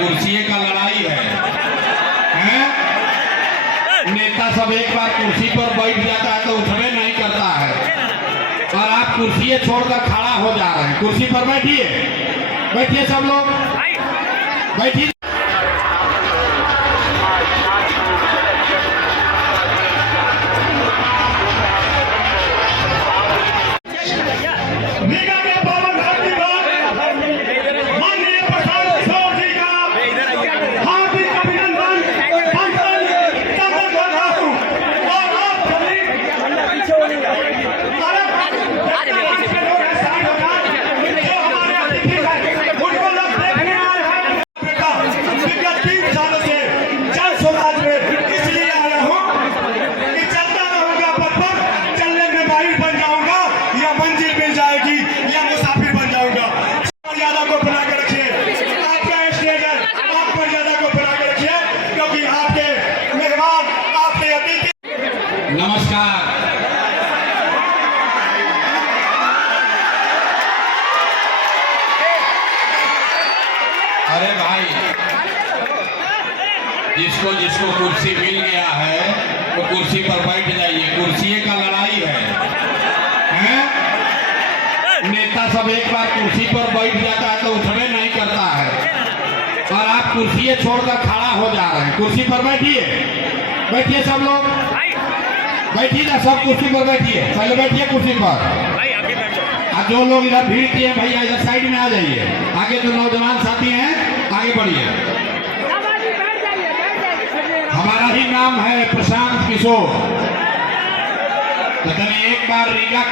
कुर्सी का लड़ाई है? नेता सब एक बार कुर्सी पर बैठ जाता है तो उठबे नहीं करता है और आप कुर्सी छोड़कर खड़ा हो जा रहे हैं। कुर्सी पर बैठिए, बैठिए सब लोग, बैठिए। नमस्कार। अरे भाई, जिसको जिसको कुर्सी मिल गया है वो कुर्सी पर बैठ जाइए। कुर्सी का लड़ाई है? नेता सब एक बार कुर्सी पर बैठ जाता है तो उठबे नहीं करता है और आप कुर्सी छोड़कर खड़ा हो जा रहे हैं। कुर्सी पर बैठिए, बैठिए सब लोग, बैठिए ना, सब कुर्सी पर बैठिए, पहले बैठिए कुर्सी पर। और जो लोग इधर भीड़ किए हैं भैया इधर साइड में आ जाइए। आगे जो नौजवान साथी हैं आगे बढ़िए। हमारा ही नाम है प्रशांत किशोर। तो एक बार रीगा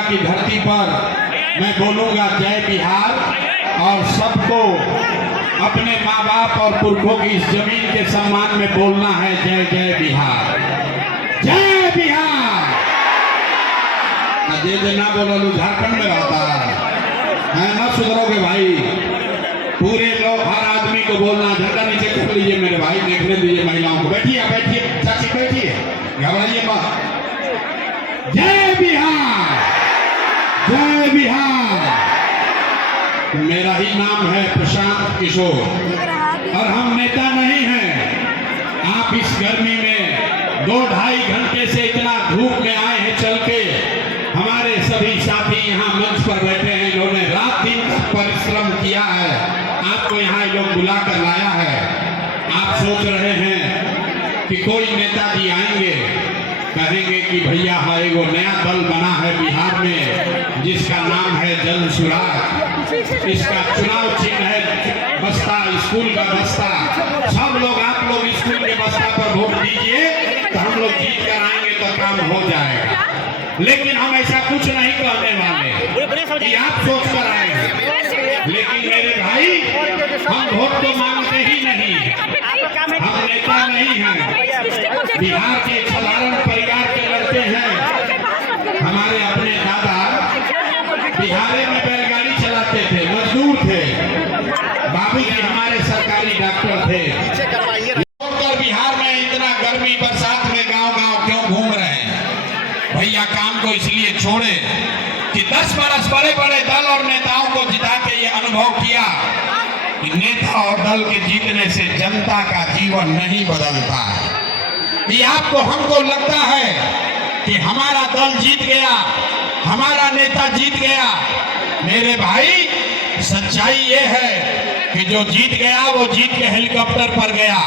की धरती पर मैं बोलूंगा जय बिहार और सबको अपने माँ बाप और पुरखों की इस जमीन के सम्मान में बोलना है जय जय बिहार, जय बिहार। जे ना बोलो झारखंड में रहता है ना, सुधरोगे भाई। पूरे लोग हर आदमी को बोलना, झंडा नीचे कर लीजिए मेरे भाई, देखने दीजिए महिलाओं को। बैठिए बैठिए चाची, बैठिए, घबराइए मत। जय बिहार, जय बिहार। मेरा ही नाम है प्रशांत किशोर और हम नेता नहीं हैं। आप इस गर्मी में 2-2.5 घंटे से इतना धूप में आए हैं चल के। हमारे सभी साथी यहाँ मंच पर बैठे हैं, इन्होंने रात दिन तक परिश्रम किया है, आपको यहाँ लोग बुला कर लाया है। आप सोच रहे हैं कि कोई नेताजी आएंगे कहेंगे कि भैया हाँ एगो नया दल बना है बिहार में जिसका नाम है जन सुराग, इसका चुनाव चिन्ह है बस्ता, स्कूल का बस्ता। सब लोग आप लोग स्कूल के बस्ता पर वोट दीजिए तो हम लोग जीत कर आएंगे तो काम हो जाएगा। लेकिन हम ऐसा कुछ नहीं कहने वाले कि आप सोच कर आए हैं। लेकिन मेरे भाई, हम वोट तो मांगते ही नहीं, हम नेता नहीं हैं। बिहार के साधारण परिवार के लड़के हैं। हमारे अपने दादा बिहार में बैलगाड़ी चलाते थे, मजदूर थे। बाबूजी हमारे सरकारी डॉक्टर थे। बिहार में इतना गर्मी बरसात में गांव-गांव क्यों घूम रहे हैं? भैया काम को इसलिए छोड़े कि 10 बरस बड़े-बड़े दल और नेताओं को जिता के ये अनुभव किया कि नेता और दल के जीतने से जनता का जीवन नहीं बदलता है। ये आपको हमको लगता है कि हमारा दल जीत गया, हमारा नेता जीत गया। मेरे भाई, सच्चाई ये है कि जो जीत गया वो जीत के हेलीकॉप्टर पर गया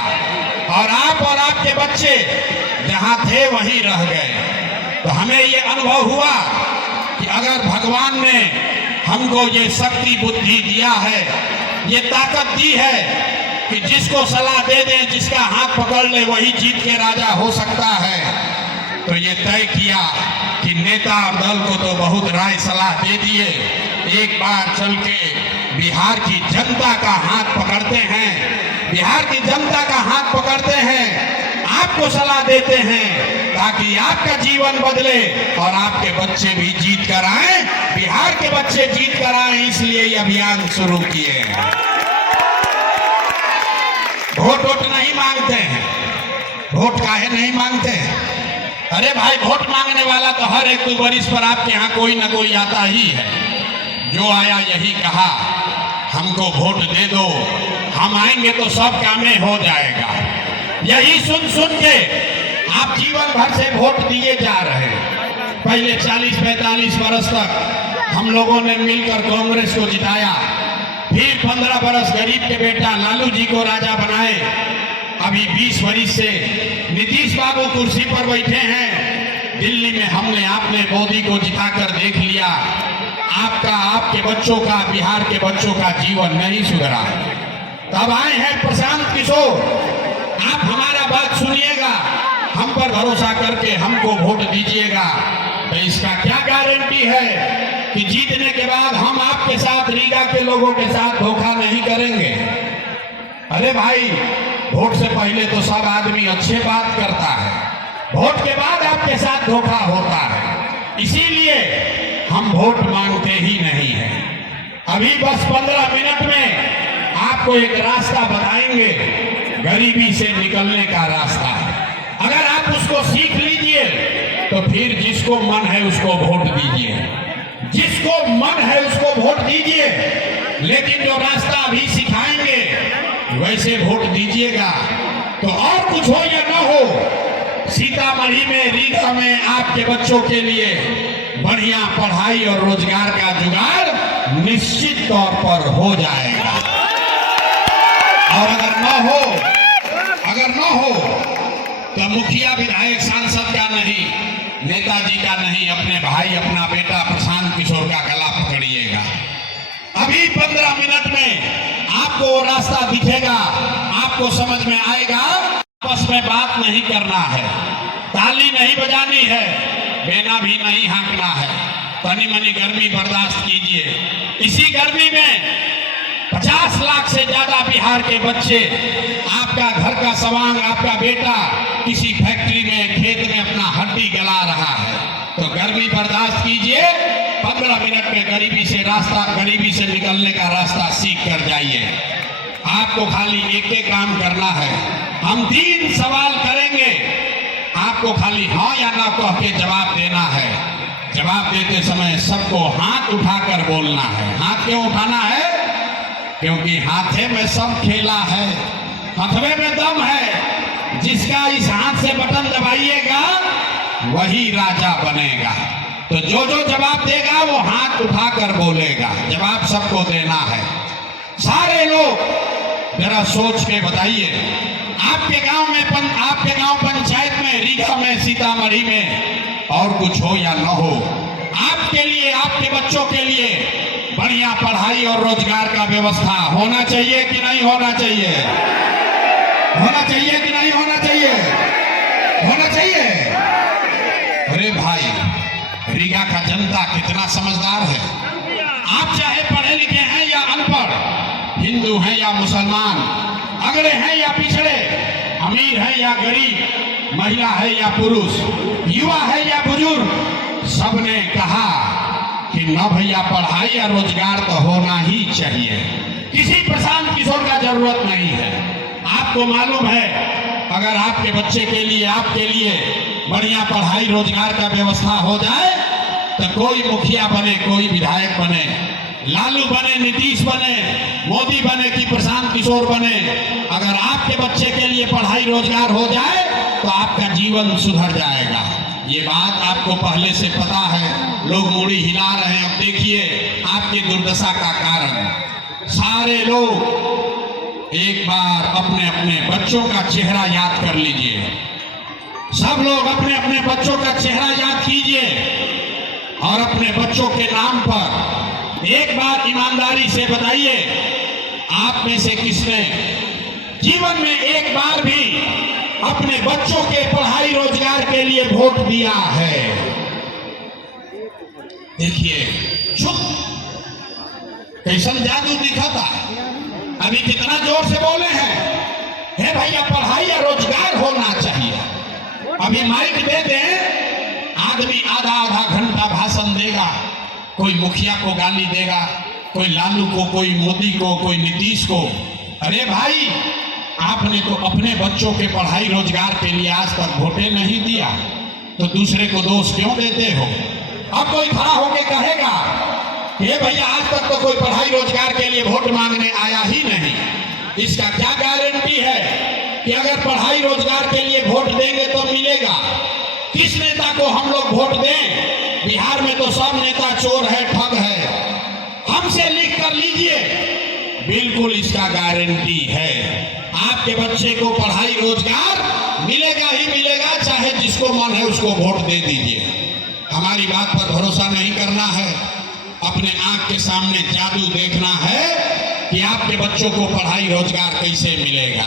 और आप और आपके बच्चे जहां थे वहीं रह गए। तो हमें ये अनुभव हुआ कि अगर भगवान ने हमको ये शक्ति बुद्धि दिया है, ये ताकत दी है कि जिसको सलाह दे दें, जिसका हाथ पकड़ ले वही जीत के राजा हो सकता है, तो ये तय किया कि नेता और दल को तो बहुत राय सलाह दे दिए, एक बार चल के बिहार की जनता का हाथ पकड़ते हैं, बिहार की जनता का हाथ पकड़ते हैं, आपको सलाह देते हैं ताकि आपका जीवन बदले और आपके बच्चे भी जीत कर आए, बिहार के बच्चे जीत कर आए। इसलिए ये अभियान शुरू किए हैं। वोट नहीं मांगते हैं, वोट काहे नहीं मांगते हैं? अरे भाई, वोट मांगने वाला तो हर एक 2 बरिस पर आपके यहाँ कोई ना कोई आता ही है। जो आया यही कहा हमको वोट दे दो, हम आएंगे तो सब कामें हो जाएगा। यही सुन सुन के आप जीवन भर से वोट दिए जा रहे हैं। पहले 40-45 वर्ष तक हम लोगों ने मिलकर कांग्रेस को जिताया, फिर 15 वर्ष गरीब के बेटा लालू जी को राजा बनाए, अभी 20 वर्ष से नीतीश बाबू कुर्सी पर बैठे हैं। दिल्ली में हमने आपने मोदी को जिताकर देख लिया, आपका आपके बच्चों का बिहार के बच्चों का जीवन नहीं सुधरा। तब आए हैं प्रशांत किशोर, आप हमारा बात सुनिएगा, हम पर भरोसा करके हमको वोट दीजिएगा। तो इसका क्या गारंटी है कि जीतने के बाद हम आपके साथ रीगा के लोगों के साथ धोखा नहीं करेंगे? अरे भाई, वोट से पहले तो सब आदमी अच्छे बात करता है, वोट के बाद आपके साथ धोखा होता है। इसीलिए हम वोट मांगते ही नहीं है। अभी बस 15 मिनट में आपको एक रास्ता बताएंगे, गरीबी से निकलने का रास्ता। अगर आप उसको सीख लीजिए तो फिर जिसको मन है उसको वोट दीजिए, जिसको मन है उसको वोट दीजिए। लेकिन जो रास्ता अभी सिखाएंगे वैसे वोट दीजिएगा। तो और कुछ हो या ना हो, सीतामढ़ी में रीगा में आपके बच्चों के लिए बढ़िया पढ़ाई और रोजगार का जुगाड़ निश्चित तौर पर हो जाएगा। और अगर न हो तो मुखिया विधायक सांसद का नहीं, नेताजी का नहीं, अपने भाई अपना बेटा प्रशांत किशोर का गला पकड़िएगा। अभी 15 मिनट में आपको वो रास्ता दिखेगा, आपको समझ में आएगा। आपस में बात नहीं करना है, ताली नहीं बजानी है, बेना भी नहीं हाँकना है। तनी मनी गर्मी बर्दाश्त कीजिए। इसी गर्मी में 50 लाख से ज्यादा बिहार के बच्चे, आपका घर का सवांग, आपका बेटा किसी फैक्ट्री में खेत में अपना हड्डी गला रहा है। तो गर्मी बर्दाश्त कीजिए, 15 मिनट में गरीबी से निकलने का रास्ता सीख कर जाइए। आपको खाली एक ही काम करना है, हम 3 सवाल करेंगे, आपको खाली हाँ या ना कह के जवाब देना है। जवाब देते समय सबको हाथ उठाकर बोलना है। हाथ क्यों उठाना है? क्योंकि हाथे में सब खेला है, हथवे में दम है। जिसका इस हाथ से बटन दबाइएगा वही राजा बनेगा। तो जो जो जवाब देगा वो हाथ उठाकर बोलेगा। जवाब सबको देना है। सारे लोग जरा सोच के बताइए, आपके गांव पंचायत में, रीगा में, सीतामढ़ी में और कुछ हो या न हो, आपके लिए, आपके बच्चों के लिए बढ़िया पढ़ाई और रोजगार का व्यवस्था होना चाहिए कि नहीं होना चाहिए? होना चाहिए कि नहीं होना चाहिए? होना चाहिए। अरे भाई, रीगा का जनता कितना समझदार है। आप चाहे पढ़े लिखे हैं या अनपढ़, हिंदू हैं या मुसलमान, अगड़े हैं या पिछड़े, अमीर है या गरीब, महिला है या पुरुष, युवा है या बुजुर्ग, सबने कहा कि न भैया पढ़ाई या रोजगार तो होना ही चाहिए। किसी प्रशांत किशोर का जरूरत नहीं है। आपको मालूम है, अगर आपके बच्चे के लिए, आपके लिए बढ़िया पढ़ाई रोजगार का व्यवस्था हो जाए तो कोई मुखिया बने, कोई विधायक बने, लालू बने, नीतीश बने, मोदी बने कि प्रशांत किशोर बने, अगर आपके बच्चे के लिए पढ़ाई रोजगार हो जाए तो आपका जीवन सुधर जाएगा। ये बात आपको पहले से पता है, लोग मुड़ी हिला रहे हैं। अब देखिए आपकी दुर्दशा का कारण। सारे लोग एक बार अपने अपने बच्चों का चेहरा याद कर लीजिए। सब लोग अपने अपने बच्चों का चेहरा याद कीजिए और अपने बच्चों के नाम पर एक बार ईमानदारी से बताइए, आप में से किसने जीवन में एक बार भी अपने बच्चों के पढ़ाई रोजगार के लिए वोट दिया है? देखिए, चुप, कैसन जादू दिखा था। अभी कितना जोर से बोले हैं, हे भैया पढ़ाई या रोजगार होना चाहिए। अभी माइक दे दें, आदमी आधा आधा घंटा भाषण देगा, कोई मुखिया को गाली देगा, कोई लालू को, कोई मोदी को, कोई नीतीश को। अरे भाई, आपने तो अपने बच्चों के पढ़ाई रोजगार के लिए आज तक वोटे नहीं दिया, तो दूसरे को दोष क्यों देते हो? अब कोई खड़ा होके कहेगा ये भैया आज तक तो कोई पढ़ाई रोजगार के लिए वोट मांगने आया ही नहीं। इसका क्या गारंटी है कि अगर पढ़ाई रोजगार के लिए वोट देंगे तो मिलेगा? किस नेता को हम लोग वोट दें? बिहार में तो सब नेता चोर है, ठग है। हमसे लिख कर लीजिए, बिल्कुल इसका गारंटी है। आपके बच्चे को पढ़ाई रोजगार मिलेगा ही मिलेगा, चाहे जिसको मन है उसको वोट दे दीजिए। हमारी बात पर भरोसा नहीं करना है, अपने आंख के सामने जादू देखना है कि आपके बच्चों को पढ़ाई रोजगार कैसे मिलेगा।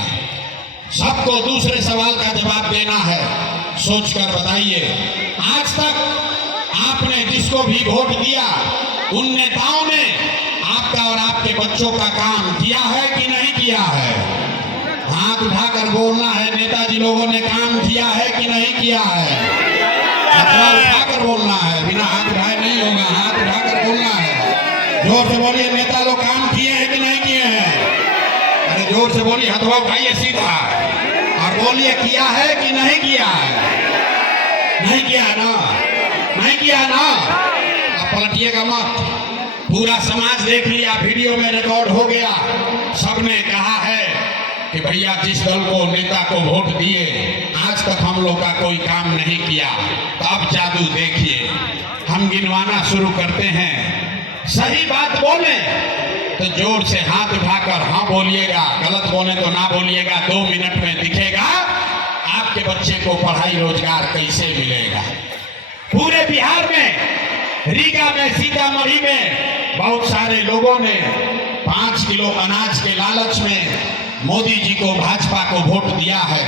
सबको दूसरे सवाल का जवाब देना है, सोचकर बताइए। आज तक आपने जिसको भी वोट दिया उन नेताओं ने आपका और आपके बच्चों का काम किया है कि नहीं किया है? हाथ उठाकर बोलना है, नेताजी लोगों ने काम किया है कि नहीं किया है? उठाकर बोलना है, बिना हाथ उठाए नहीं होगा, हाथ उठाकर बोलना है। जोर से बोलिए, नेता लोग काम किए हैं कि नहीं किए हैं? अरे जोर से बोलिए, हाथवा उठाइए सीधा और बोलिए किया है कि नहीं किया है? नहीं किया है ना? नहीं किया है ना? अब पलटिएगा मत, पूरा समाज देख लिया, वीडियो में रिकॉर्ड हो गया। सबने कहा है कि भैया जिस दल को, नेता को वोट दिए आज तक हम लोग का कोई काम नहीं किया। तो अब जादू देखिए, हम गिनवाना शुरू करते हैं। सही बात बोले तो जोर से हाथ उठाकर हाँ बोलिएगा, गलत बोले तो ना बोलिएगा। 2 मिनट में दिखेगा आपके बच्चे को पढ़ाई रोजगार कैसे मिलेगा। पूरे बिहार में, रीगा में, सीतामढ़ी में बहुत सारे लोगों ने 5 किलो अनाज के लालच में मोदी जी को, भाजपा को वोट दिया है।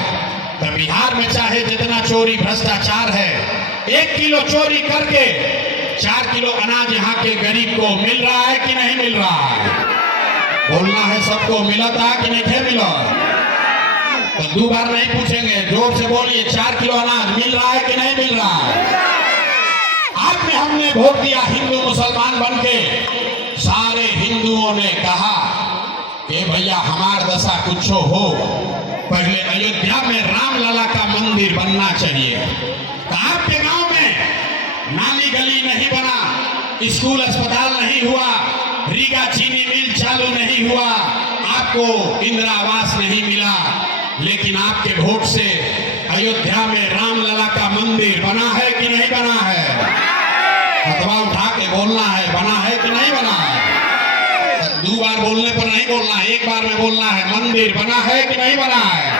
तो बिहार में चाहे जितना चोरी भ्रष्टाचार है, 1 किलो चोरी करके 4 किलो अनाज यहाँ के गरीब को मिल रहा है कि नहीं मिल रहा है? बोलना है सबको, मिला था कि नहीं मिला? तो 2 बार नहीं पूछेंगे, जोर से बोलिए, 4 किलो अनाज मिल रहा है कि नहीं मिल रहा है? आपने, हमने वोट दिया हिंदू मुसलमान बनके। सारे हिंदुओं ने कहा कि भैया हमार दशा कुछ हो, पहले अयोध्या में रामलला का मंदिर बनना चाहिए। तो आपके गांव में नाली गली नहीं बना, स्कूल अस्पताल नहीं हुआ, रीगा चीनी मिल चालू नहीं हुआ, आपको इंदिरा आवास नहीं मिला, लेकिन आपके वोट से अयोध्या में रामलला का मंदिर बना है कि नहीं बना है? हथवा उठा के बोलना है, बना है कि नहीं बना है? 2 बार बोलने पर नहीं बोलना है, 1 बार में बोलना है, मंदिर बना है कि नहीं बना है?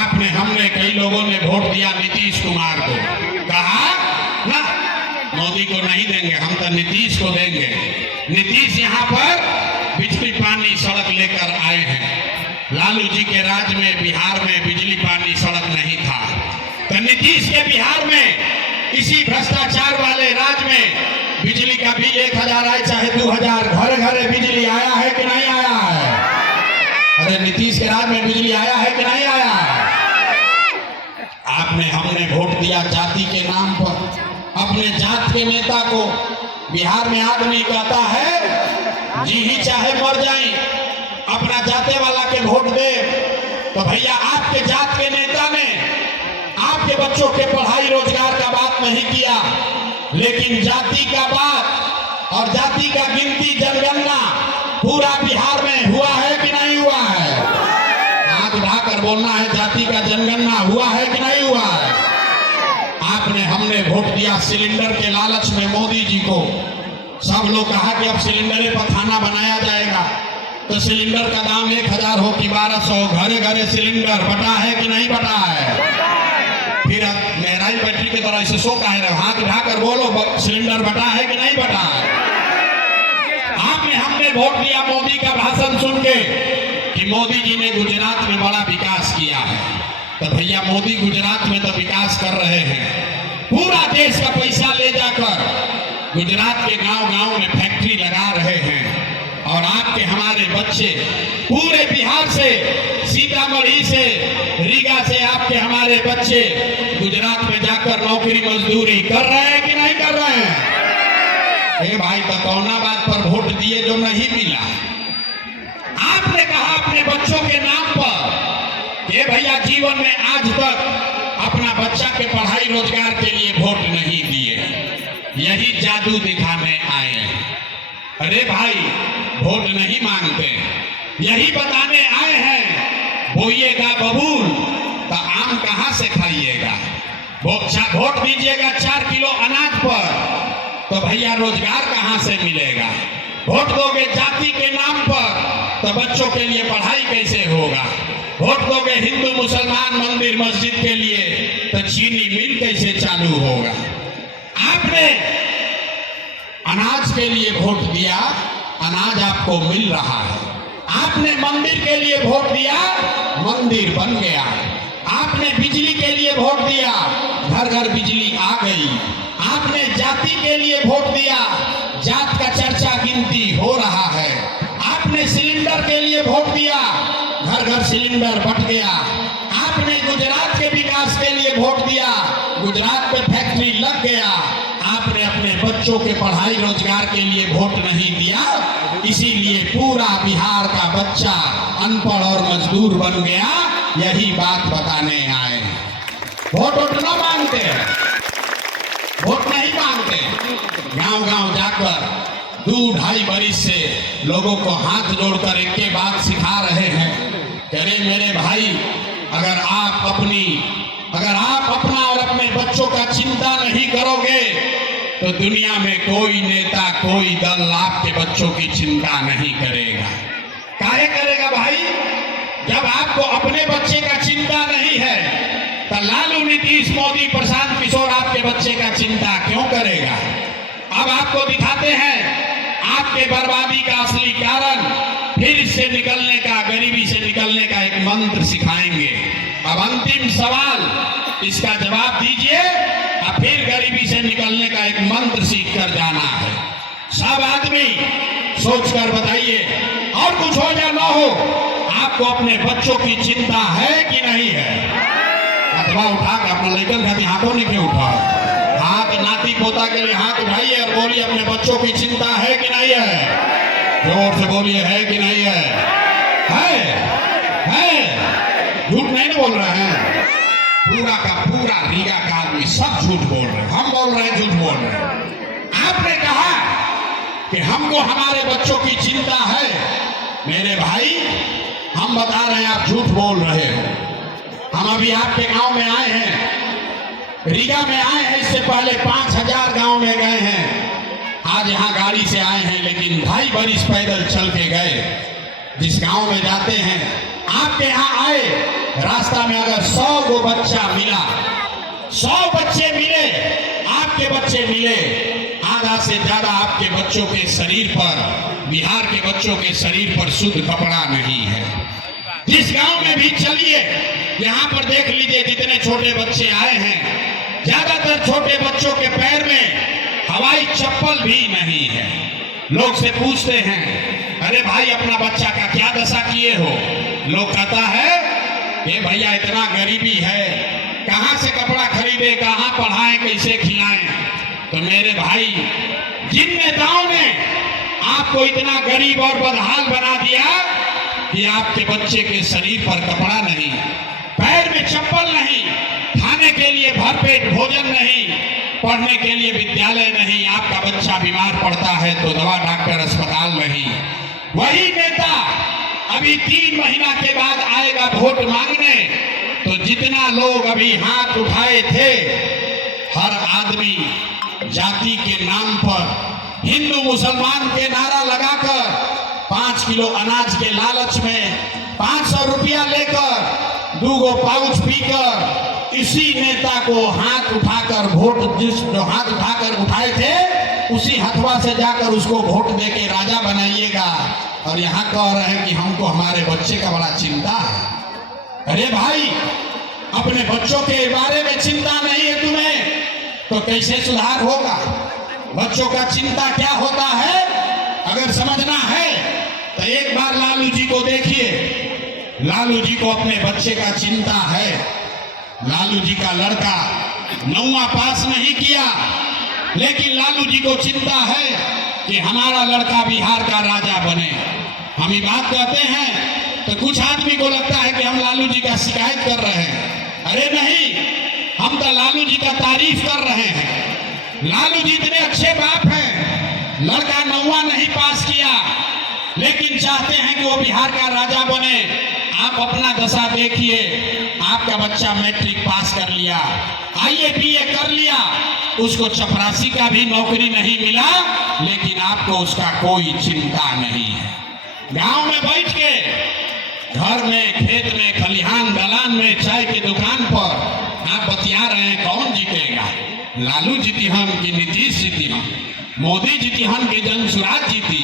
आपने, हमने, कई लोगों ने वोट दिया नीतीश कुमार को, कहा ना मोदी को नहीं देंगे, हम तो नीतीश को देंगे। नीतीश यहाँ पर बिजली पानी सड़क लेकर आए हैं। लालू जी के राज में बिहार में बिजली पानी सड़क नहीं था, तो नीतीश के बिहार में इसी भ्रष्टाचार वाले राज में बिजली का बिल 1000 आए चाहे 2000, घरे घरे बिजली आया है कि नहीं आया है? अरे नीतीश के राज में बिजली आया है कि नहीं आया है? आपने, हमने वोट दिया जाति के नाम पर, अपने जात के नेता को। बिहार में आदमी कहता है जी ही चाहे मर जाए, अपना जाते वाला के वोट दे। तो भैया आपके जात के नेता ने आपके बच्चों के पढ़ाई रोजगार का बात नहीं किया, लेकिन जाति का बात और जाति का गिनती, जनगणना पूरा बिहार में हुआ है कि नहीं हुआ है? हाथ उठाकर बोलना है, जाति का जनगणना हुआ है कि नहीं हुआ है? आपने, हमने वोट दिया सिलेंडर के लालच में मोदी जी को। सब लोग कहा कि अब सिलेंडर पर खाना बनाया जाएगा, तो सिलेंडर का दाम 1000 हो कि 1200, घरे घरे सिलेंडर बटा है कि नहीं बटा है? फिर मेहराई बैटरी की तरह इसे सो कह रहे हो, हाथ उठाकर बोलो, सिलेंडर बटा है कि नहीं बटा है? आपने, हमने वोट दिया मोदी का भाषण सुन के कि मोदी जी ने गुजरात में बड़ा विकास किया है। तो भैया मोदी गुजरात में तो विकास कर रहे हैं, पूरा देश का पैसा ले जाकर गुजरात के गांव-गांव में फैक्ट्री लगा रहे हैं, और आपके, हमारे बच्चे पूरे बिहार से, सीतामढ़ी से, रीगा से आपके, हमारे बच्चे गुजरात में जाकर नौकरी मजदूरी कर रहे हैं कि नहीं कर रहे हैं? भाई तो कौना बात पर वोट दिए जो नहीं मिला? आपने कहा अपने बच्चों के नाम पर, ये भैया जीवन में आज तक अपना बच्चा के पढ़ाई रोजगार के लिए वोट नहीं दिए। यही जादू दिखाने आए हैं। अरे भाई, वोट नहीं मांगते, यही बताने आए हैं बोइएगा बबूल तो आम कहां से खाइएगा। वोट दीजिएगा 4 किलो अनाज पर तो भैया रोजगार कहां से मिलेगा। वोट दोगे जाति के नाम पर तो बच्चों के लिए पढ़ाई कैसे होगा। वोट दोगे हिंदू मुसलमान मंदिर मस्जिद के लिए तो चीनी मिल कैसे चालू होगा। आपने अनाज के लिए वोट दिया, अनाज आपको मिल रहा है। आपने मंदिर के लिए वोट दिया, मंदिर बन गया। आपने बिजली के लिए वोट दिया, घर घर बिजली आ गई। आपने जाति के लिए वोट दिया, जात का चर्चा गिनती हो रहा है। आपने सिलेंडर के लिए वोट दिया, घर घर सिलेंडर बट गया। आपने गुजरात के विकास के लिए वोट दिया, गुजरात में फैक्ट्री लग गया। आपने अपने बच्चों के पढ़ाई रोजगार के लिए वोट नहीं दिया, इसीलिए पूरा बिहार का बच्चा अनपढ़ और मजदूर बन गया। यही बात बताने आए। वोट न मांगते हैं, वोट नहीं मांगते। गांव गांव जाकर 2-2.5 बरिस से लोगों को हाथ जोड़कर एक के बात सिखा रहे हैं। अरे मेरे भाई, अगर आप अपना और अपने बच्चों का चिंता नहीं करोगे तो दुनिया में कोई नेता, कोई दल आपके बच्चों की चिंता नहीं करेगा। काहे करेगा भाई? जब आपको अपने बच्चे का चिंता नहीं है तो लालू, नीतीश, मोदी, प्रशांत किशोर आपके बच्चे का चिंता क्यों करेगा। अब आपको दिखाते हैं आपके बर्बादी का असली कारण। फिर इससे निकलने का, गरीबी से निकलने का एक मंत्र सिखाएंगे। अब अंतिम सवाल, इसका जवाब दीजिए और फिर गरीबी से निकलने का एक मंत्र सीख कर जाना है। सब आदमी सोचकर बताइए, और कुछ हो या ना हो, आपको अपने बच्चों की चिंता है कि नहीं है? अथवा उठा कर अपना लेकर खाती हाथों ने क्यों उठा? हाथ नाती पोता के लिए हाथ उठाइए और बोलिए अपने बच्चों की चिंता है कि नहीं है। जोर से बोलिए, है कि नहीं है? है? झूठ नहीं बोल रहे हैं। पूरा का पूरा रीगा का आदमी सब झूठ बोल रहे हैं। हम बोल रहे हैं झूठ बोल रहे हैं। आपने कहा कि हमको हमारे बच्चों की चिंता है। मेरे भाई, हम बता रहे हैं आप झूठ बोल रहे हो। हम अभी आपके गांव में आए हैं, रीगा में आए हैं। इससे पहले 5000 गांव में गए हैं। आज यहाँ गाड़ी से आए हैं, लेकिन 2.5 बरिस पैदल चल के गए। जिस गांव में जाते हैं, आपके यहाँ आए, रास्ता में अगर 100 गो बच्चा मिला, 100 बच्चे मिले, आपके बच्चे मिले, आधा से ज्यादा आपके बच्चों के शरीर पर, बिहार के बच्चों के शरीर पर शुद्ध कपड़ा नहीं है। जिस गांव में भी चलिए, यहाँ पर देख लीजिए जितने छोटे बच्चे आए हैं, ज्यादातर छोटे बच्चों के पैर में हवाई चप्पल भी नहीं है। लोग से पूछते हैं, अरे भाई अपना बच्चा का क्या दशा किए हो? लोग कहता है कि भैया इतना गरीबी है, कहां से कपड़ा खरीदे, कहां पढ़ाएं, कैसे खिलाएं। तो मेरे भाई, जिन नेताओं ने आपको इतना गरीब और बदहाल बना दिया कि आपके बच्चे के शरीर पर कपड़ा नहीं, पैर में चप्पल नहीं, खाने के लिए भरपेट भोजन नहीं, पढ़ने के लिए विद्यालय नहीं, आपका बच्चा बीमार पड़ता है तो दवा डॉक्टर अस्पताल नहीं, वही नेता अभी 3 महीना के बाद आएगा वोट मांगने। तो जितना लोग अभी हाथ उठाए थे, हर आदमी जाति के नाम पर हिंदू मुसलमान के नारा लगाकर 5 किलो अनाज के लालच में 500 रुपया लेकर 2 गो पाउच पीकर इसी नेता को हाथ उठाकर वोट, जो हाथ उठाकर उठाए थे, उसी हथवा से जाकर उसको वोट देके राजा बनाइएगा। और यहाँ कह रहे हैं कि हमको हमारे बच्चे का बड़ा चिंता है। अरे भाई, अपने बच्चों के बारे में चिंता नहीं है तुम्हें तो कैसे सुधार होगा? बच्चों का चिंता क्या होता है अगर समझना है तो एक बार लालू जी को देखिए। लालू जी को अपने बच्चे का चिंता है। लालू जी का लड़का 9वां पास नहीं किया, लेकिन लालू जी को चिंता है कि हमारा लड़का बिहार का राजा बने। हम ये बात कहते हैं तो कुछ आदमी को लगता है कि हम लालू जी का शिकायत कर रहे हैं। अरे नहीं, हम तो लालू जी का तारीफ कर रहे हैं। लालू जी इतने अच्छे बाप हैं, लड़का 9वां नहीं पास किया, लेकिन चाहते हैं कि वो बिहार का राजा बने। आप अपना दशा देखिए, आपका बच्चा मैट्रिक पास कर लिया, आईए बीए कर लिया, उसको चपरासी का भी नौकरी नहीं मिला, लेकिन आपको उसका कोई चिंता नहीं है। गांव में बैठ के, घर में, खेत में, खलिहान दलान में, चाय की दुकान पर आप बतिया रहे हैं कौन जीतेगा। लालू जीती हम कि नीतीश जीती हम, मोदी जीती हम कि जनसुराज जीती।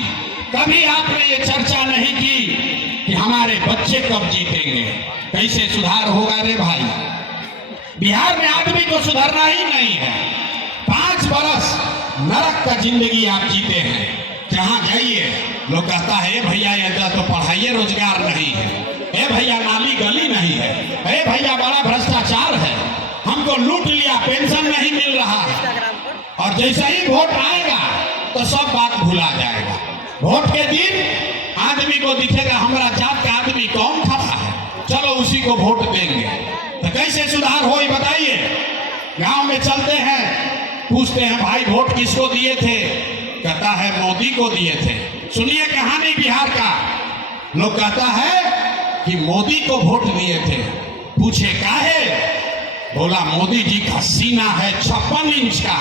कभी आपने ये चर्चा नहीं की कि हमारे बच्चे कब जीतेंगे, कैसे सुधार होगा। रे भाई, बिहार में आदमी को सुधरना ही नहीं है। 5 बरस नरक का जिंदगी आप जीते हैं। जहां जाइए लोग कहता है भैया ये तो पढ़ाइए रोजगार नहीं है, ए भैया नाली गली नहीं है, ए भैया बड़ा भ्रष्टाचार है, हमको लूट लिया, पेंशन नहीं मिल रहा है। और जैसे ही वोट आएगा तो सब बात भुला जाएगा। वोट के दिन आदमी को दिखेगा हमारा जात का आदमी कौन खड़ा है, चलो उसी को वोट देंगे। तो कैसे सुधार हो बताइए। गांव में चलते हैं, पूछते हैं भाई वोट किसको दिए थे, कहता है मोदी को दिए थे। सुनिए कहानी बिहार का। लोग कहता है कि मोदी को वोट दिए थे, पूछे काहे, बोला मोदी जी का सीना है 56 इंच का,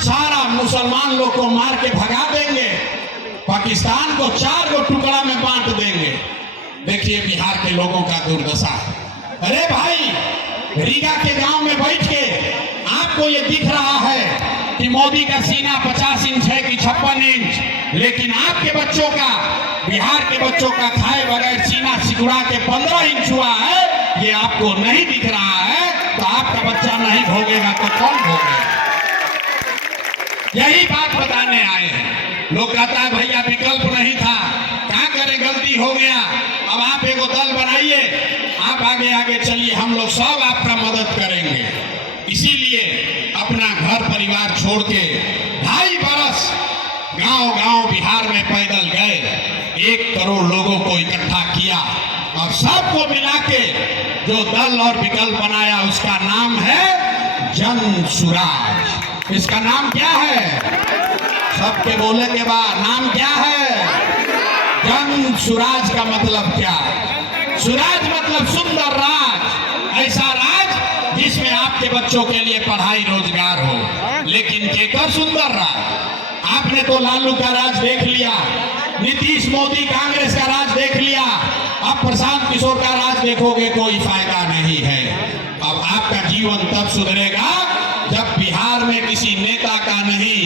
सारा मुसलमान लोग को मार के भगा देंगे, पाकिस्तान को 4 गो टुकड़ा में बांट देंगे। देखिए बिहार के लोगों का दुर्दशा। अरे भाई, रीगा के गांव में बैठ के आपको ये दिख रहा है कि मोदी का सीना 50 इंच है कि 56 इंच, लेकिन आपके बच्चों का, बिहार के बच्चों का खाए बगैर सीना सिकुड़ा के 15 इंच हुआ है, ये आपको नहीं दिख रहा है। तो आपका बच्चा नहीं भोगेगा तो कौन भोगेगा। यही बात बताने आए हैं। लोग कहता है भैया विकल्प नहीं था, क्या करें गलती हो गया, अब आप एक दल बनाइए, आप आगे आगे चलिए, हम लोग सब आपका मदद करेंगे। इसीलिए अपना घर परिवार छोड़ के 2.5 बरस गांव-गांव बिहार में पैदल गए, 1 करोड़ लोगों को इकट्ठा किया और सबको मिला के जो दल और विकल्प बनाया उसका नाम है जनसुराज। इसका नाम क्या है, सबके बोले के बाद नाम क्या है, जनसुराज। का मतलब क्या, सुराज मतलब सुंदर राज, ऐसा राज जिसमें आपके बच्चों के लिए पढ़ाई रोजगार हो। लेकिन केकर सुंदर राज, आपने तो लालू का राज देख लिया, नीतीश मोदी कांग्रेस का राज देख लिया, अब प्रशांत किशोर का राज देखोगे कोई फायदा नहीं है। अब आपका जीवन तब सुधरेगा जब बिहार में किसी नेता का नहीं,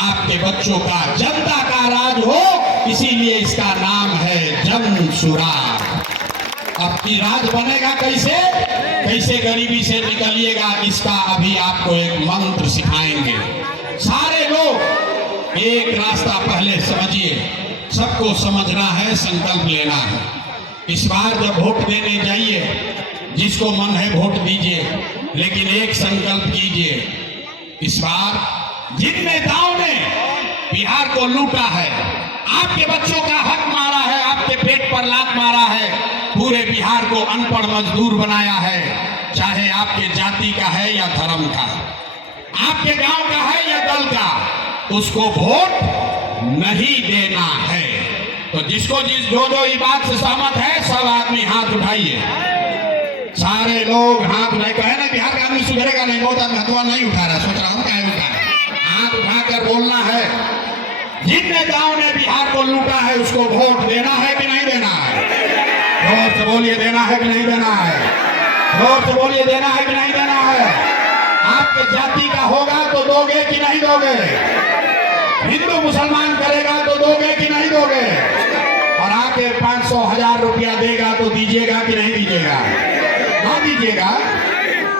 आपके बच्चों का, जनता का राज हो। इसीलिए इसका नाम है जनसुराज। अब की राज बनेगा कैसे, कैसे गरीबी से निकलिएगा, इसका अभी आपको एक मंत्र सिखाएंगे। सारे लोग एक रास्ता पहले समझिए, सबको समझना है, संकल्प लेना है। इस बार जब वोट देने जाइए, जिसको मन है वोट दीजिए, लेकिन एक संकल्प कीजिए, इस बार जिन नेताओं ने बिहार को लूटा है, आपके बच्चों का हक मारा है, आपके पेट पर लात मारा है, पूरे बिहार को अनपढ़ मजदूर बनाया है, चाहे आपके जाति का है या धर्म का, आपके गांव का है या दल का, उसको वोट नहीं देना है। तो जिसको जो इस बात से सहमत है, सब आदमी हाथ उठाइए। सारे लोग हाथ उठाए। कहे ना बिहार का आदमी सुधरेगा नहीं, बहुत आदमी हथवा नहीं उठा रहा, सोच रहा हूँ क्या उठा, हाथ उठाकर बोलना है। जिन नेताओं ने बिहार को लूटा है उसको वोट देना है कि नहीं देना है, जोर से बोलिए, देना है कि नहीं देना है, जोर से बोलिए, देना है कि नहीं देना है। आपके जाति का होगा तो दोगे कि नहीं दोगे, हिंदू मुसलमान करेगा तो दोगे कि नहीं दोगे, और आके 500,000 रुपया देगा तो दीजिएगा कि नहीं दीजिएगा, ना दीजिएगा।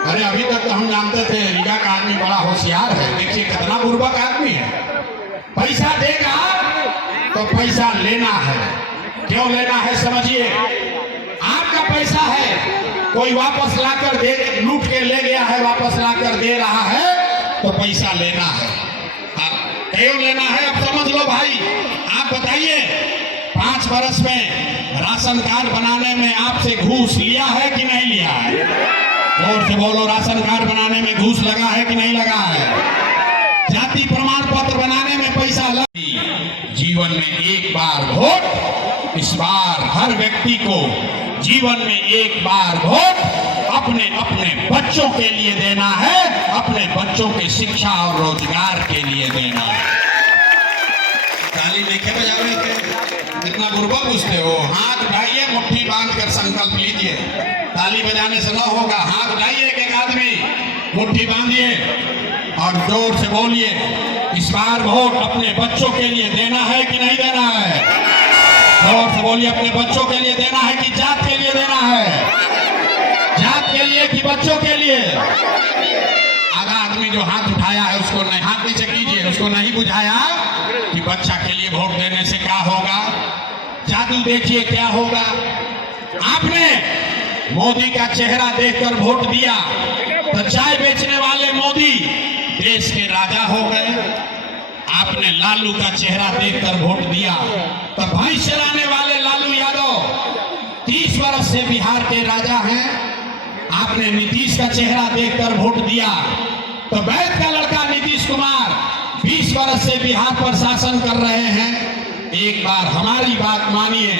अरे अभी तक तो हम जानते थे रीगा का आदमी बड़ा होशियार है, देखिए कितना बुर्बक आदमी है। पैसा देगा तो पैसा लेना है, क्यों लेना है समझिए। आपका पैसा है, कोई वापस लाकर दे, लूट के ले गया है, वापस लाकर दे रहा है तो पैसा लेना है। आप क्यों लेना है, अब समझ लो भाई। आप बताइए, 5 बरस में राशन कार्ड बनाने में आपसे घूस लिया है कि नहीं लिया है, जोर से बोलो, राशन कार्ड बनाने में घूस लगा है कि नहीं लगा है। जाति प्रमाण पत्र बनाने में पैसा लग। जीवन में एक बार वोट, इस बार हर व्यक्ति को जीवन में एक बार वोट अपने अपने बच्चों के लिए देना है, अपने बच्चों की शिक्षा और रोजगार के लिए देना है। ताली लेके बजावे के इतना बुर्बक पूछते हो? हाथ उठाइए, मुट्ठी बांध कर संकल्प लीजिए। ताली बजाने से न होगा, हाथ उठाइए एक आदमी, मुट्ठी बांधिए और जोर से बोलिए, इस बार वोट अपने बच्चों के लिए देना है कि नहीं देना है? जोर से बोलिए, अपने बच्चों के लिए देना है कि जात के लिए देना है? जात के लिए कि बच्चों के लिए? आधा आदमी जो हाथ उठाया है उसको नहीं, हाथ नीचे कीजिए, उसको नहीं बुझाया कि बच्चा के लिए वोट देने से क्या होगा, जादू देखिए क्या होगा। आपने मोदी का चेहरा देखकर वोट दिया तो चाय बेचने वाले मोदी देश के राजा हो गए। आपने लालू का चेहरा देखकर वोट दिया तो भैंस चराने वाले लालू यादव 30 वर्ष से बिहार के राजा हैं। आपने नीतीश का चेहरा देखकर वोट दिया तो वैद्य का लड़का नीतीश कुमार 20 वर्ष से बिहार पर शासन कर रहे हैं। एक बार हमारी बात मानिए,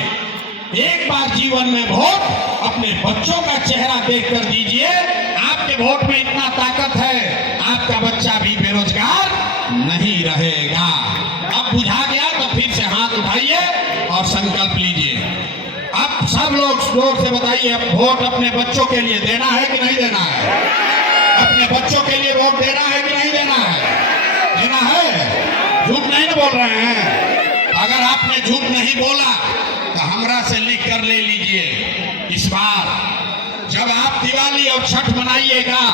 एक बार जीवन में वोट अपने बच्चों का चेहरा देखकर दीजिए। आपके वोट में इतना ताकत है, आपका बच्चा भी बेरोजगार नहीं रहेगा। अब बुझा गया तो फिर से हाथ उठाइए और संकल्प लीजिए। अब सब लोग जोर से बताइए, अब वोट अपने बच्चों के लिए देना है कि नहीं देना है? अपने बच्चों के लिए वोट देना है कि नहीं देना है? देना है, झूठ नहीं ना बोल रहे हैं। अगर आपने झूठ नहीं बोला तो हमरा से लिख कर ले लीजिए। इस बार जब आप दिवाली और छठ मनाइएगा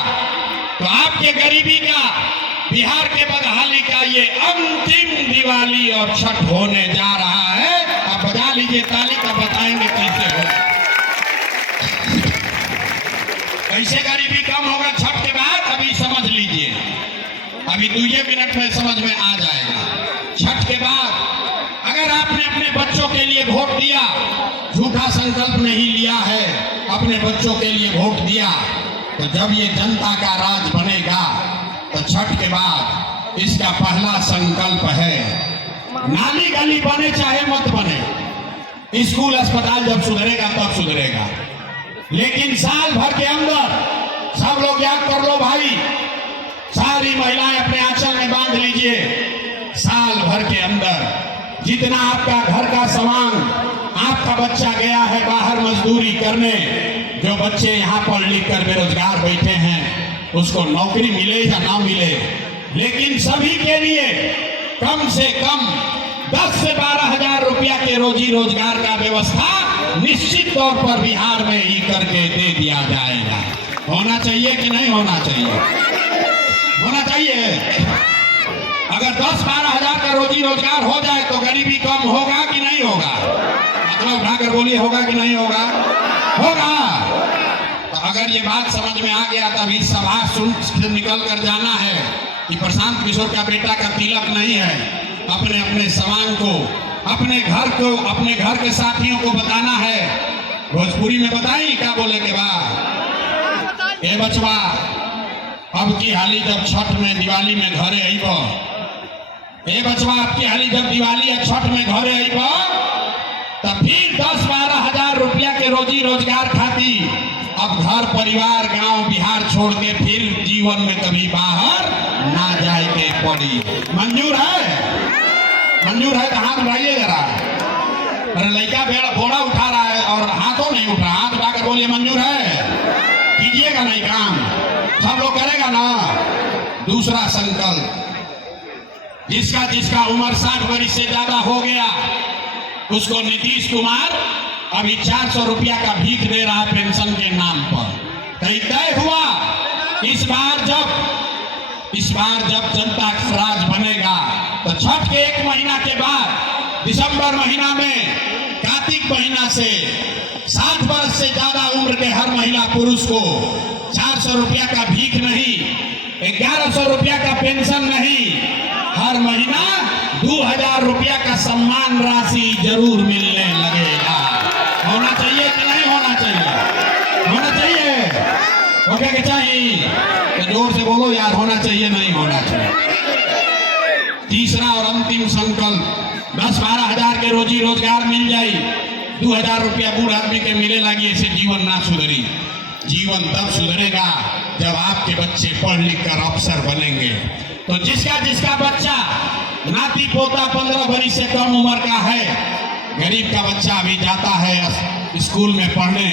तो आपके गरीबी का, बिहार के बदहाली का ये अंतिम दिवाली और छठ होने जा रहा है। आप बजा लीजिए ताली, का बताएंगे कैसे हो, कैसे गरीबी कम होगा छठ के बाद। अभी समझ लीजिए, अभी 2 मिनट में समझ में आ जाएगा। छठ के बाद अगर आपने अपने बच्चों के लिए वोट दिया, झूठा संकल्प नहीं लिया है, अपने बच्चों के लिए वोट दिया, तो जब ये जनता का राज बनेगा तो छठ के बाद इसका पहला संकल्प है, नाली गली बने चाहे मत बने, स्कूल अस्पताल जब सुधरेगा तब सुधरेगा, लेकिन साल भर के अंदर सब लोग याद कर लो भाई, सारी महिलाएं अपने आंचल में बांध लीजिए, साल भर के अंदर जितना आपका घर का सामान, आपका बच्चा गया है बाहर मजदूरी करने, जो बच्चे यहाँ पढ़ लिख कर बेरोजगार बैठे हैं उसको नौकरी मिले या ना मिले, लेकिन सभी के लिए कम से कम 10 से 12 हजार रुपया के रोजी रोजगार का व्यवस्था निश्चित तौर पर बिहार में ही करके दे दिया जाएगा। होना चाहिए कि नहीं होना चाहिए? होना चाहिए। अगर 10-12 हजार का रोजी रोजगार हो जाए तो गरीबी कम होगा कि नहीं होगा? मतलब उठाकर बोलिए, होगा कि नहीं होगा? होगा। तो अगर ये बात समझ में आ गया तो अभी सभा सुन निकल कर जाना है कि प्रशांत किशोर का बेटा का तिलक नहीं है, अपने अपने सामान को, अपने घर को, अपने घर के साथियों को बताना है। भोजपुरी में बताई क्या बोले के बाद, ए बचवा अब की हाली जब छठ में दिवाली में घरे आईबो, ए बचवा अब की हाली जब दिवाली या छठ में घरे आईबो तब फिर 10-12 हजार रुपया के रोजी रोजगार खाती अब घर परिवार गांव बिहार छोड़ के फिर जीवन में कभी बाहर ना जाए के पड़ी। मंजूर है? मंजूर है तो हाथ उठाइए जरा। अरे लड़का घोड़ा उठा रहा है और हाथों नहीं उठ रहा, हाथ उठाकर बोलिए मंजूर है। कीजिएगा नहीं काम, सब लोग करेगा ना। दूसरा संकल्प, जिसका जिसका उम्र 60 वर्ष से ज्यादा हो गया उसको नीतीश कुमार अभी 400 रुपया का भीख दे रहा है पेंशन के नाम पर। तय हुआ इस बार जब जनता का राज बनेगा तो छठ के 1 महीना के बाद दिसंबर महीना में, कार्तिक महीना से 60 वर्ष से ज्यादा उम्र के हर महिला पुरुष को 400 रुपया का भीख नहीं, 1100 रुपया का पेंशन नहीं, हर महीना 2000 रुपया का सम्मान राशि जरूर मिलने लगेगा। होना चाहिए कि नहीं होना चाहिए? होना चाहिए। ओके के चाहिए तो जोर से बोलो यार, होना चाहिए नहीं होना चाहिए? तीसरा और अंतिम संकल्प 10-12 हजार के रोजी रोजगार मिल जाई, 2000 रुपया बूढ़ आदमी के मिले लगी, ऐसे जीवन ना सुधरी। जीवन तब सुधरेगा जब आपके बच्चे पढ़ लिख कर अफसर बनेंगे। तो जिसका जिसका बच्चा नाती पोता 15 बरस से कम उम्र का है, गरीब का बच्चा अभी जाता है स्कूल में पढ़ने,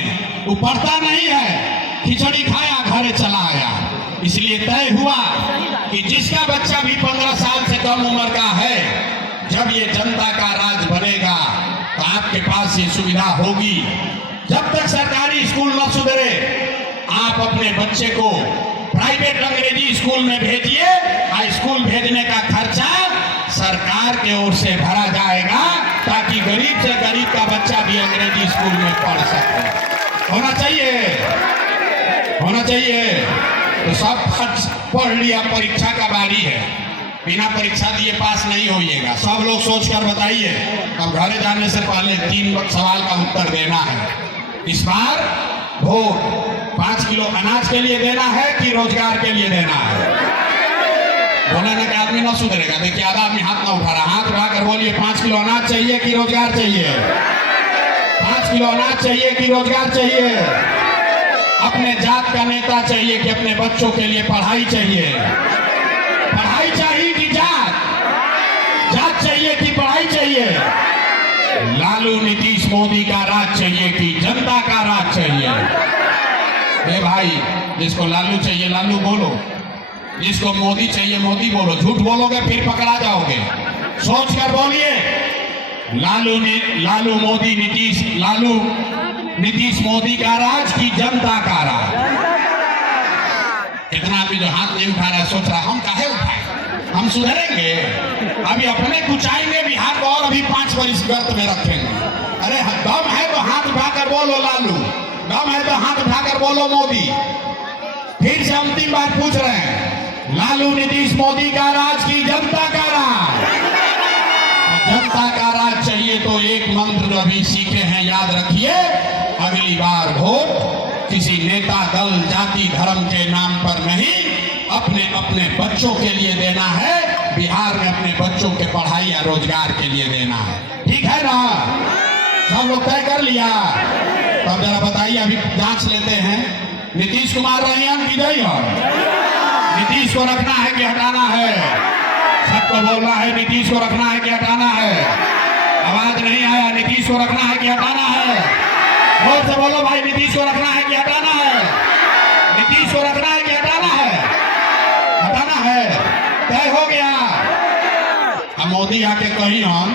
वो पढ़ता नहीं है, खिचड़ी खाया घरे चला आया। इसलिए तय हुआ कि जिसका बच्चा भी 15 साल से कम उम्र का है, जब ये जनता का राज बनेगा तो आपके पास ये सुविधा होगी। जब तक सरकारी स्कूल न सुधरे, आप अपने बच्चे को प्राइवेट अंग्रेजी स्कूल में भेजिए, और स्कूल भेजने का खर्चा सरकार के ओर से भरा जाएगा, ताकि गरीब से गरीब का बच्चा भी अंग्रेजी स्कूल में पढ़ सके। होना चाहिए। तो सब पढ़ लिया, परीक्षा का बारी है, बिना परीक्षा दिए पास नहीं होइएगा। सब लोग सोचकर बताइए। अब घरे जाने से पहले 3 सवाल का उत्तर देना है। इस बार वोट 5 किलो अनाज के लिए देना है कि रोजगार के लिए देना है? बोलने ना कि आदमी ना सुधरेगा। देखिए आधा आदमी हाथ ना उठा रहा, हाथ उठाकर बोलिए 5 किलो अनाज चाहिए कि रोजगार चाहिए? 5 किलो अनाज चाहिए कि रोजगार चाहिए? अपने जात का नेता चाहिए कि अपने बच्चों के लिए पढ़ाई चाहिए? पढ़ाई चाहिए कि जात चाहिए कि पढ़ाई चाहिए? लालू नीतीश मोदी का राज चाहिए कि जनता का राज चाहिए? ए भाई, जिसको लालू चाहिए लालू बोलो, जिसको मोदी चाहिए मोदी बोलो। झूठ बोलोगे फिर पकड़ा जाओगे। सोच कर बोलिए। लालू नीतीश मोदी का राज की जनता का राज? इतना आदमी जो हाथ नहीं उठा रहा है सोच रहा हम काहे उठाए, हम सुधरेंगे? अभी अपने कुचाएंगे बिहार को और अभी 5 वर्ष गर्त में रखेंगे। अरे दम है तो हाथ उठाकर बोलो लालू, दम है तो हाथ उठाकर बोलो मोदी। फिर से अंतिम बार पूछ रहे हैं, लालू नीतीश मोदी का राज की जनता का राज? जनता का राज चाहिए तो एक मंत्र जो अभी सीखे हैं याद रखिए, अगली बार वोट किसी नेता दल जाति धर्म के नाम पर नहीं, अपने अपने बच्चों के लिए देना है। बिहार में अपने बच्चों के पढ़ाई या रोजगार के लिए देना है। ठीक है ना? सब लोग तय कर लिया? तब जरा बताइए, अभी जांच लेते हैं। नीतीश कुमार रहियन की नहीं हो? नीतीश को रखना है कि हटाना है? सबको बोलना है नीतीश को रखना है कि हटाना है? आवाज नहीं आया। नीतीश को रखना है कि हटाना है? जोर से बोलो भाई, नीतीश को रखना है कि हटाना है? नीतीश को रखना है कि हटाना है? हटाना है। तय हो गया। अब मोदी आके कही हम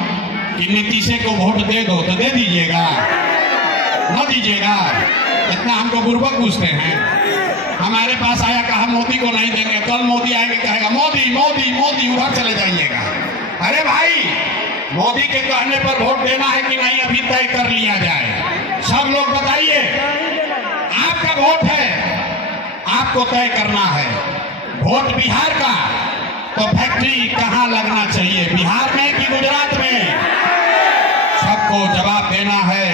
कि नीतीश को वोट दे दो, तो दे दीजिएगा? न दीजिएगा? इतना हमको बुर्बक पूछते हैं। हमारे पास आया कहा मोदी को नहीं देंगे, कल मोदी आएंगे कहेगा मोदी मोदी मोदी, उधर चले जाइएगा। अरे भाई, मोदी के कहने पर वोट देना है कि नहीं अभी तय कर लिया जाए। सब लोग बताइए, आपका वोट है, आपको तय करना है। वोट बिहार का, तो फैक्ट्री कहाँ लगना चाहिए, बिहार में कि गुजरात में? सबको जवाब देना है।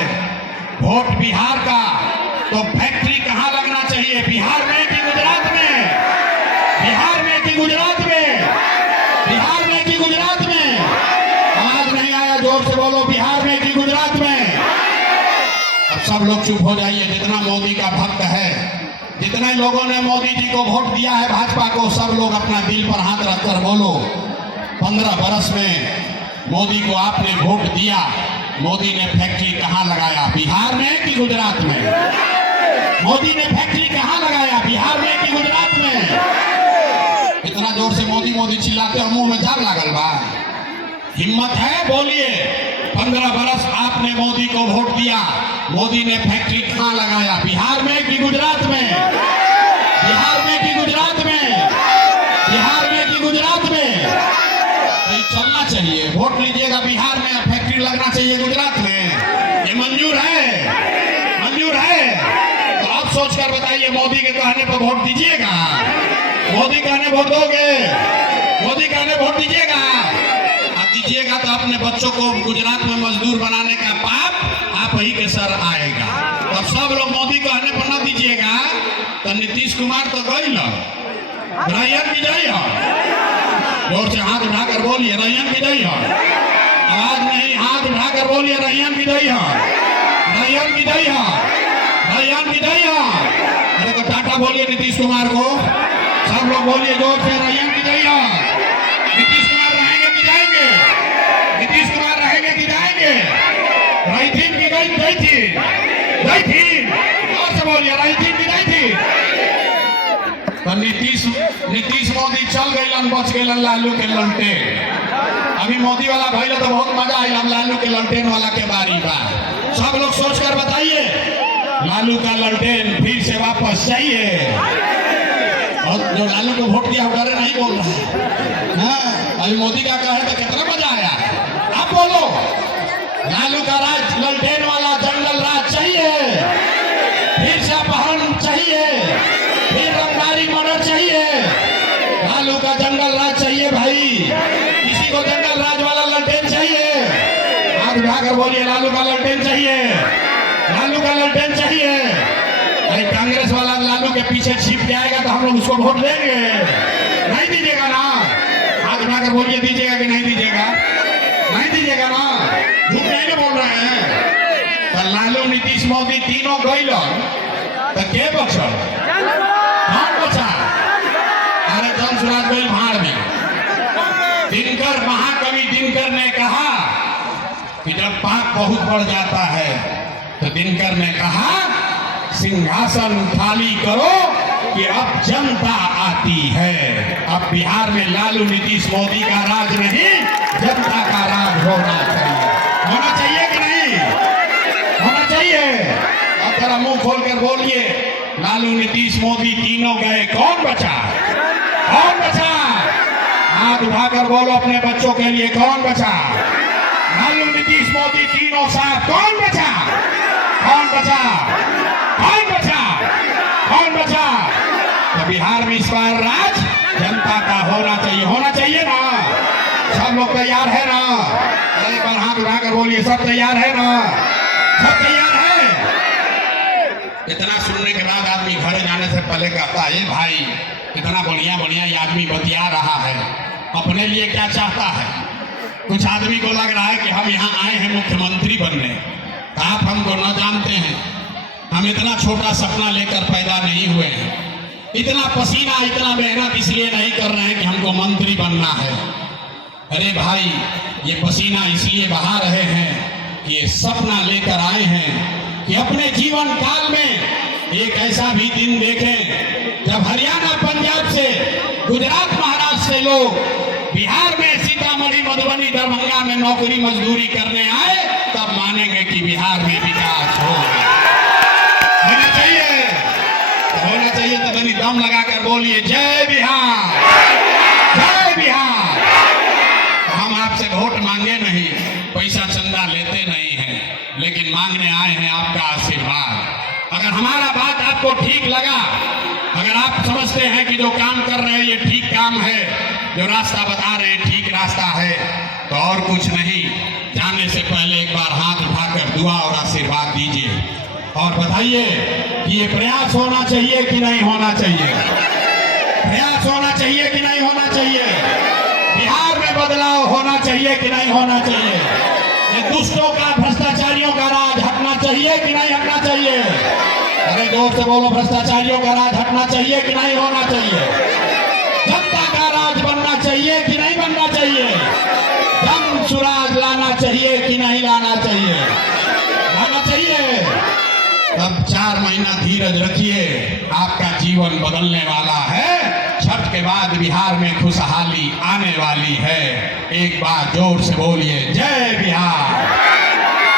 वोट बिहार का, तो फैक्ट्री कहाँ लगना चाहिए, बिहार में कि गुजरात में? बिहार में कि गुजरात में? बिहार में कि गुजरात में? आवाज नहीं आया, जोर से बोलो, बिहार में कि गुजरात में? अब सब लोग चुप हो जाइए। जितना मोदी का भक्त है, जितने लोगों ने मोदी जी को वोट दिया है भाजपा को, सब लोग अपना दिल पर हाथ रखकर बोलो, 15 बरस में मोदी को आपने वोट दिया, मोदी ने फैक्ट्री कहाँ लगाया, बिहार में कि गुजरात में? मोदी ने फैक्ट्री कहाँ लगाया, बिहार में कि गुजरात में? इतना जोर से मोदी मोदी चिल्लाते हो, मुंह में जाग लागल बा? हिम्मत है? बोलिए। 15 बरस आपने मोदी को वोट दिया, मोदी ने फैक्ट्री कहाँ लगाया, बिहार में कि गुजरात में? बिहार में कि गुजरात में? बिहार में कि गुजरात में? तो चलना चाहिए। वोट लीजिएगा बिहार में, फैक्ट्री लगना चाहिए गुजरात में। ये मंजूर है? मंजूर है? तो आप सोचकर बताइए, मोदी के कहने पर वोट दीजिएगा? मोदी कहने वोट दोगे? मोदी कहने वोट दीजिएगा? दीजिएगा तो अपने बच्चों को गुजरात में मजदूर बनाने का पाप आप ही के सर आएगा। तो सब लोग मोदी कहने पर न दीजिएगा, तो नीतीश कुमार तो गई लो, रैयत की जाइए। जोर से हाथ उठाकर बोलिए रैयन विजयी है। आवाज नहीं, हाथ उठाकर बोलिए रैयन विजयी है, रैयन विजयी है, रैयन विजयी है। अरे तो टाटा बोलिए नीतीश कुमार को, सब लोग बोलिए जोर से रैयन विजयी है। नीतीश कुमार रहेंगे कि जाएंगे? नीतीश कुमार रहेंगे कि जाएंगे? रैथिन की गई गई थी, गई थी, जोर से बोलिए रैथिन की गई थी। तो नीतीश मोदी चल गए, बच गए लालू के लंटे। अभी मोदी वाला भैया तो बहुत मजा आया, लालू के लंटेन वाला के बारी बा। सब लोग सोच कर बताइए, लालू का लंटेन फिर से वापस चाहिए। और जो लालू को वोट दिया डरे नहीं बोल रहा है। हाँ, अभी मोदी का कहे तो कितना मजा आया। आप बोलो, लालू का राज लंटेन वाला जंगल राज चाहिए, फिर से अपहरण चाहिए, फिर रंगदारी मर्डर चाहिए। लालू का जंगल राज चाहिए भाई, किसी को जंगल राज वाला लंटेन चाहिए। हाथ उठाकर बोलिए लालू का लंटेन चाहिए, लालू का लंटेन चाहिए। अरे कांग्रेस वाला लालू के पीछे छिप जाएगा तो हम लोग उसको वोट देंगे, नहीं दीजिएगा ना? हाथ उठाकर बोलिए दीजिएगा कि नहीं दीजिएगा? नहीं दीजिएगा ना? झूठ नहीं ना बोल रहे हैं। तो लालू नीतीश मोदी तीनों गई तो के बचल? कौन बचा? अरे जन सुराज गई भाड़ में। दिनकर, महाकवि दिनकर ने कहा कि जब पाप बहुत बढ़ जाता है तो दिनकर ने कहा सिंहासन खाली करो कि अब जनता आती है। अब बिहार में लालू नीतीश मोदी का राज नहीं, जनता का राज होना चाहिए। होना चाहिए कि नहीं? होना चाहिए। अब जरा मुंह खोलकर बोलिए, लालू नीतीश मोदी तीनों गए, कौन बचा? कौन बचा? हाथ उठाकर बोलो अपने बच्चों के लिए, कौन बचा? लालू नीतीश मोदी तीनों साथ, कौन बचा? कौन बचा? कौन बचा? कौन बचा? तो बिहार में इस बार राज जनता का होना चाहिए। होना चाहिए ना? सब लोग तैयार है ना? एक बार हाथ उठाकर बोलिए, सब तैयार है ना? सब तैयार है? इतना सुनने के बाद आदमी घर जाने से पहले कहता है, ये भाई इतना बढ़िया बढ़िया ये आदमी बतिया रहा है, अपने लिए क्या चाहता है? कुछ आदमी को लग रहा है कि हम यहाँ आए हैं मुख्यमंत्री बनने। आप हमको न जानते हैं, हम इतना छोटा सपना लेकर पैदा नहीं हुए हैं। इतना पसीना, इतना मेहनत इसलिए नहीं कर रहे हैं कि हमको मंत्री बनना है। अरे भाई, ये पसीना इसलिए बहा रहे हैं कि ये सपना लेकर आए हैं कि अपने जीवन काल में एक ऐसा भी दिन देखें जब हरियाणा, पंजाब से, गुजरात, महाराष्ट्र से लोग बिहार में सीतामढ़ी, मधुबनी, दरभंगा में नौकरी मजदूरी करने आए, तब मानेंगे कि बिहार में विकास हो। होना चाहिए, होना चाहिए। तो धनी दम लगाकर बोलिए जय बिहार, जय बिहार। हम आपसे वोट मांगे नहीं, पैसा चंदा लेते नहीं हैं, लेकिन मांगने आए हैं आपका आशीर्वाद। अगर हमारा बात आपको ठीक लगा, अगर आप समझते हैं कि जो काम कर रहे हैं ये ठीक काम है, जो रास्ता बता रहे हैं ठीक रास्ता है, तो और कुछ नहीं, जाने से पहले एक बार हाथ उठाकर दुआ और आशीर्वाद दीजिए और बताइए कि ये प्रयास होना चाहिए कि नहीं होना चाहिए? प्रयास होना चाहिए कि नहीं होना चाहिए? बिहार में बदलाव होना चाहिए कि नहीं होना चाहिए? ये दुष्टों का, भ्रष्टाचारियों का राज हटना चाहिए कि नहीं हटना चाहिए? अरे जोर से बोलो, भ्रष्टाचारियों का राज हटना चाहिए कि नहीं होना चाहिए? जनता का राज बनना चाहिए कि नहीं बनना चाहिए? जन सुराज लाना चाहिए कि नहीं लाना चाहिए? लाना चाहिए। तब 4 महीना धीरज रखिए, आपका जीवन बदलने वाला है। छठ के बाद बिहार में खुशहाली आने वाली है। एक बार जोर से बोलिए जय बिहार,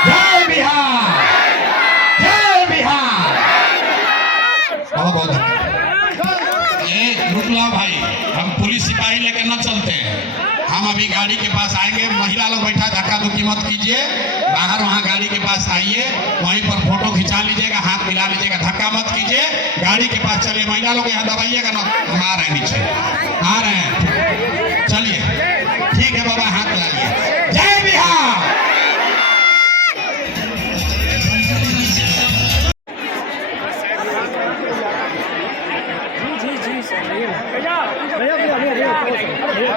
जय बिहार, जय बिहार। बहुत बहुत रुक लो भाई, हम पुलिस सिपाही लेकर न चलते हैं। हम अभी गाड़ी के पास आएंगे, महिला लोग बैठा, धक्का धुक्की मत कीजिए, बाहर वहाँ गाड़ी के पास आइए, वहीं पर फोटो खिंचा लीजिएगा, हाथ मिला लीजिएगा, धक्का मत कीजिए, गाड़ी के पास चलिए। महिला लोग यहाँ दबाइएगा ना, हम आ रहे हैं नीचे, आ रहे हैं, चलिए ठीक है बाबा, हाथ मिला लिए। जय बिहार। भैया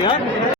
છે.